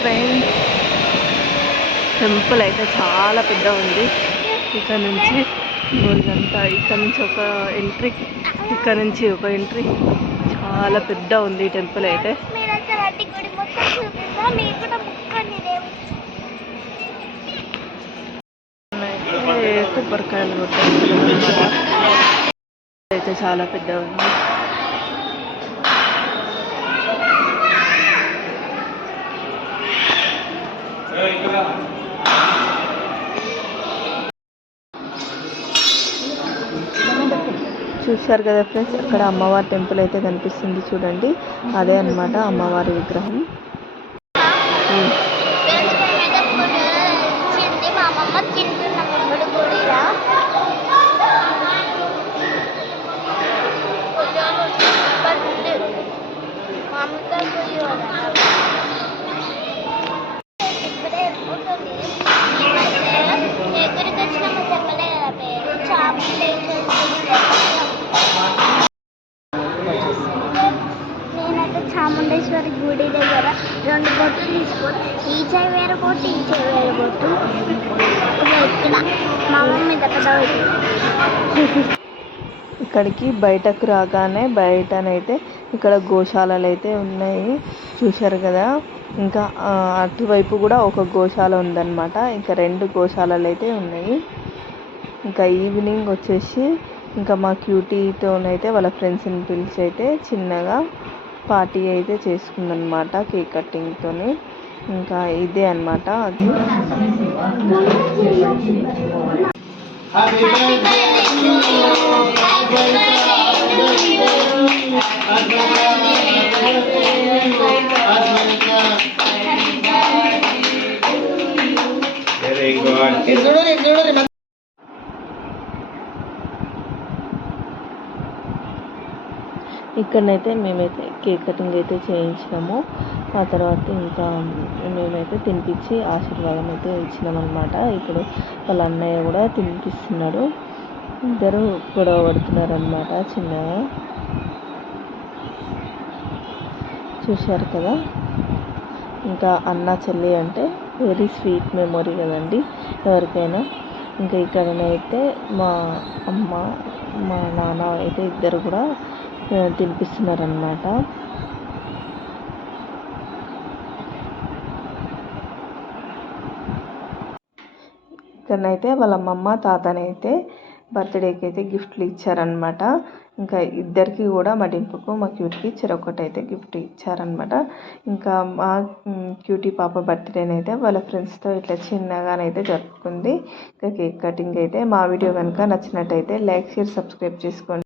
Friends, temple అయితే చాలా పెద్ద ఉంది. ఇక్కడ నుంచి ఇదంతా, ఇక్కడ నుంచి ఒక ఎంట్రీ, ఇక్కడ నుంచి ఒక ఎంట్రీ. చాలా పెద్ద ఉంది టెంపుల్ అయితే. కొబ్బరికాయలు కొట్టారు అయితే చాలా పెద్ద ఉంది. చూశారు కదా ఫ్రెండ్స్, అక్కడ అమ్మవారి టెంపుల్ అయితే కనిపిస్తుంది చూడండి. అదే అన్నమాట అమ్మవారి విగ్రహం. చాముండేశ్వరి గుడి దగ్గర 2 బొట్లు తీసుకొని ఈ చెయ్యి వేరే బొట్టు, ఈ చెయ్యి వేరే బొట్టు ఇక్కడ మా మమ్మీ దగ్గర. ఇక్కడికి బయటకు రాగానే బయటనైతే ఇక్కడ గోశాలలు అయితే ఉన్నాయి చూశారు కదా. ఇంకా అటువైపు కూడా ఒక గోశాల ఉందన్నమాట. ఇంకా 2 గోశాలలు అయితే ఉన్నాయి. ఇంకా ఈవినింగ్ వచ్చేసి ఇంకా మా క్యూటీతోనైతే వాళ్ళ ఫ్రెండ్స్ని పిలిచి అయితే చిన్నగా పార్టీ అయితే చేసుకుందనమాట, కేక్ కటింగ్తోని. ఇంకా ఇదే అనమాట అది. ఇక్కడనైతే మేమైతే కేక్ కటింగ్ అయితే చేయించినాము. ఆ తర్వాత ఇంకా మేమైతే తినిపించి ఆశీర్వాదం అయితే ఇచ్చినాం అనమాట. ఇప్పుడు వాళ్ళ అన్నయ్య కూడా తినిపిస్తున్నాడు. ఇద్దరు గొడవ పడుతున్నారు అనమాట చిన్నగా. చూశారు కదా. ఇంకా అన్న చెల్లి అంటే వెరీ స్వీట్ మెమొరీ కదండి ఎవరికైనా. ఇంకా ఇక్కడనైతే మా అమ్మ మా నాన్న అయితే ఇద్దరు కూడా తినిపిస్తున్నారన్నమాట. ఇక్కడనైతే వాళ్ళ అమ్మమ్మ తాతనైతే బర్త్డేకి అయితే గిఫ్ట్లు ఇచ్చారనమాట. ఇంకా ఇద్దరికి కూడా మా డింపుకు మా క్యూటీకి చెరొకటైతే గిఫ్ట్ ఇచ్చారనమాట. ఇంకా మా క్యూటీ పాప బర్త్డేనైతే వాళ్ళ ఫ్రెండ్స్తో ఇట్లా చిన్నగానైతే జరుపుకుంది. ఇంకా కేక్ కటింగ్ అయితే. మా వీడియో కనుక నచ్చినట్టయితే లైక్, షేర్, సబ్స్క్రైబ్ చేసుకోండి.